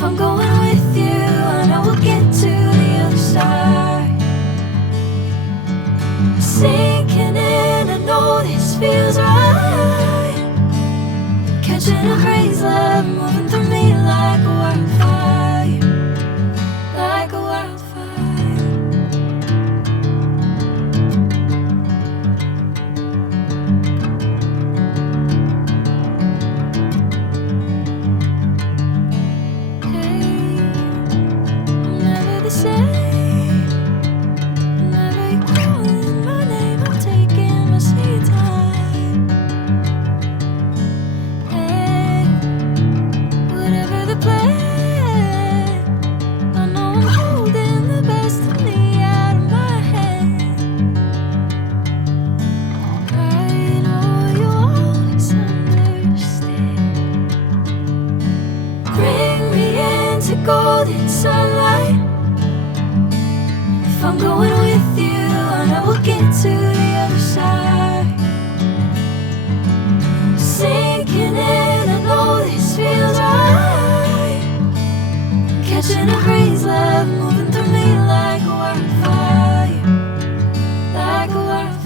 If I'm going with you, I know we'll get to the other side. Sinking in, I know this feels right. Catching a breeze, love moving through me like a wildfire, like a wildfire. Golden sunlight. If I'm going with you, I know we'll get to the other side. Sinking in, I know this feels right. Catching a breeze, love moving through me like a wildfire, like a wildfire.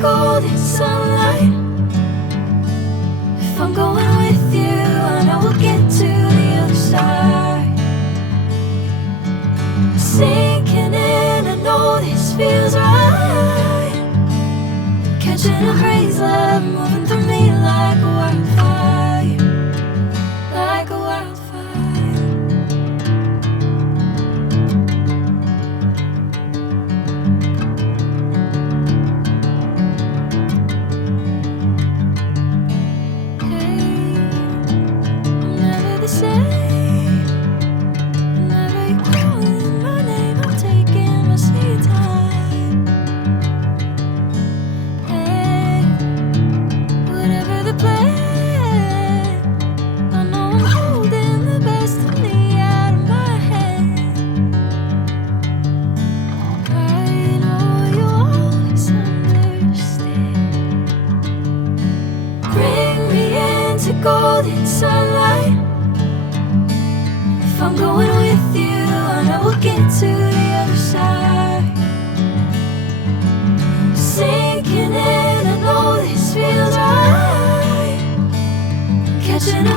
Golden sunlight. If I'm going with you, I know we'll get to the other side. Sinking in, I know this feels right. Catching a breeze, love moving through me like a wildfire, like a wildfire. Golden sunlight. If I'm going with you, I know we'll get to the other side. Sinking in, I know this feels right. Catching a